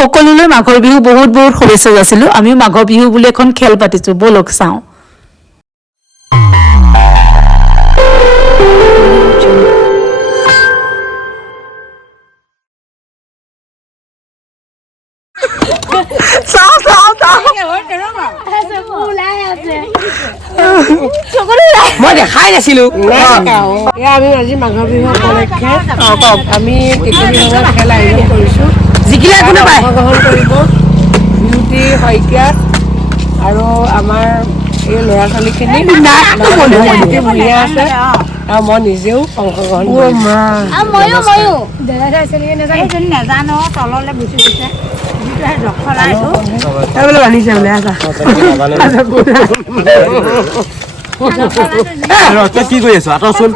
সকলোলৈ মাঘৰ বিহু বহুত বহুত শুভেচ্ছা যাচিলোঁ। আমিও মাঘৰ বিহু বুলি এখন খেল পাতিছোঁ, ব'লক চাওঁ। মই দেখাই নাছিলো। আমি আজি মাঘৰ বিহু উপলক্ষে আমি টেকেলি ভঙা খেল আয়োজন কৰিছো। জিকিলে কোনে পায় অংশগ্ৰহণ কৰিব বিউটি শইকীয়া আৰু আমাৰ এই ল'ৰা ছোৱালীখিনি ধুনীয়া আছে আৰু মই নিজেও অংশগ্ৰহণ কৰিম। নাজানো তললৈ গুচি গৈছে বান্ধিছে বোলে কি কৰি আছো আঁতৰচোন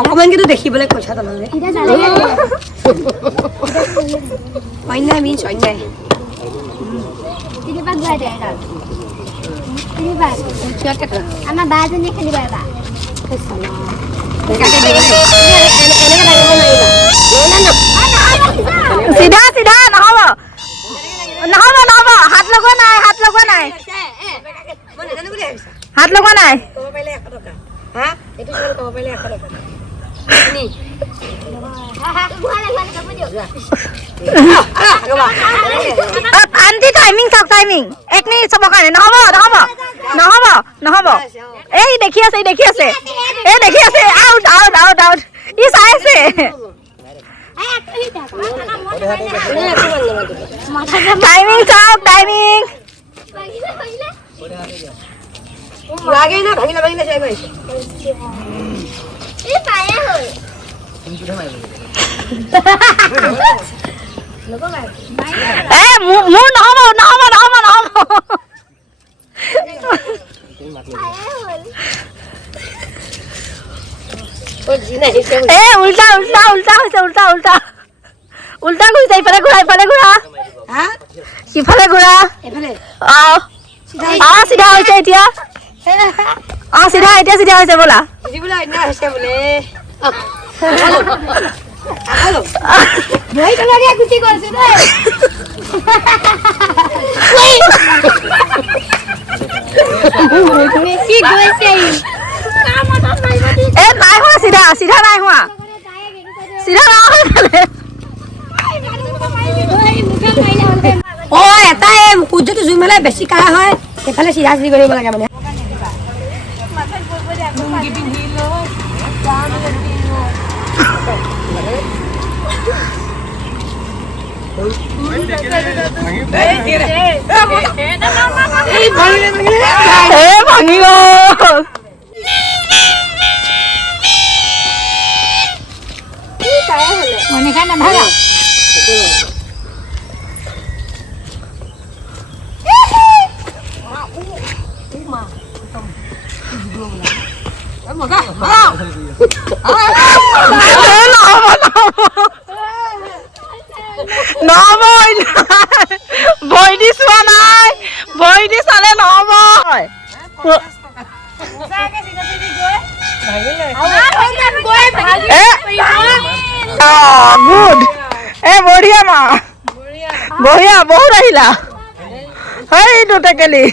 অকমান কিন্তু দেখিবলৈ পইচা তললে অন্যায় মিন্স অন্যায় আমাৰ বা এজনীয়ে খেলিব এবাৰ চিধা চিধা নহ'ব নহ'ব নহ'ব হাত লগোৱা নাই হাত লগোৱা নাই হাত লগোৱা নাই আন্টি টাইমিং চাওক টাইমিং 1 মিনিট চাবৰ কাৰণে নহ'ব নহ'ব নহ'ব নহ'ব এই দেখি আছে এই দেখি আছে এই দেখি আছে আউট আউট আউট আউট ই চাই আছে টাইমিং চাওক টাইমিং লাগে না ভাঙিলা ভাঙিলা যাই গৈছে এই পায়া হ'ল এ মোৰ নহ'ব নহ'ব নহ'ব নহ'ব এ উল্টা উল্টা উল্টা হৈছে উল্টা উল্টা উল্টা গৈছে ইফালে ঘূৰা সিফালে ঘূৰা চিধা হৈছে এতিয়া চিধা এতিয়া চিধা হৈছে ব'লা গুচি গৈছে কি গৈছে এ নাই হোৱা চিধা চিধা নাই হোৱা চিধা এটাই সূৰ্যটো জুই মেলাই বেছি কাঢ়া হয় সেইফালে চিধা চিধি কৰিব লাগে মানে ভাঙি গ'ল মনিকা নাভাগা নহ'ব ভয় দি চোৱা নাই ভয় দি চালে নহ'ব গুড এ বঢ়িয়া মা বঢ়িয়া বহুত আহিলা সেইটো টেকেলি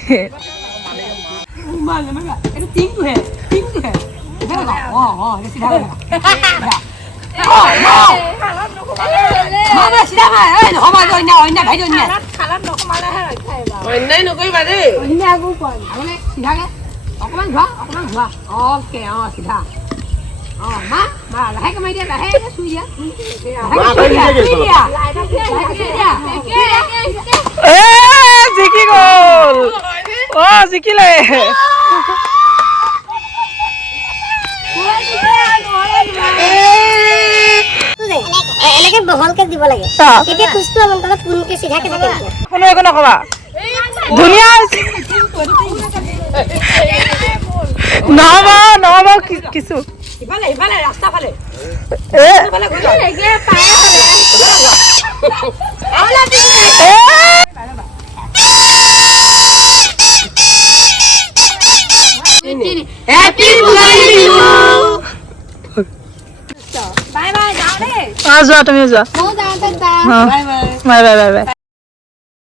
অন্যায় নকৰিবা দেই অকমান ধোৱা অকে চিধা মা লাহেকে মাৰি দিয়া লাহেকে চুই দিয়া জিকি গ'ল জিকিলে এনেকে বহলকে দিব লাগে তেতিয়া খুচটো আমাৰ তলত পুনকে চিধাকে থাকে কোনো একো নকবা ধুনীয়া নহ'ব নহ'ব কিছু ইফালে ৰাস্তা ফালে যোৱা তুমিও যোৱা ময়ো যাওঁতে যাম বাই বাই বাই বাই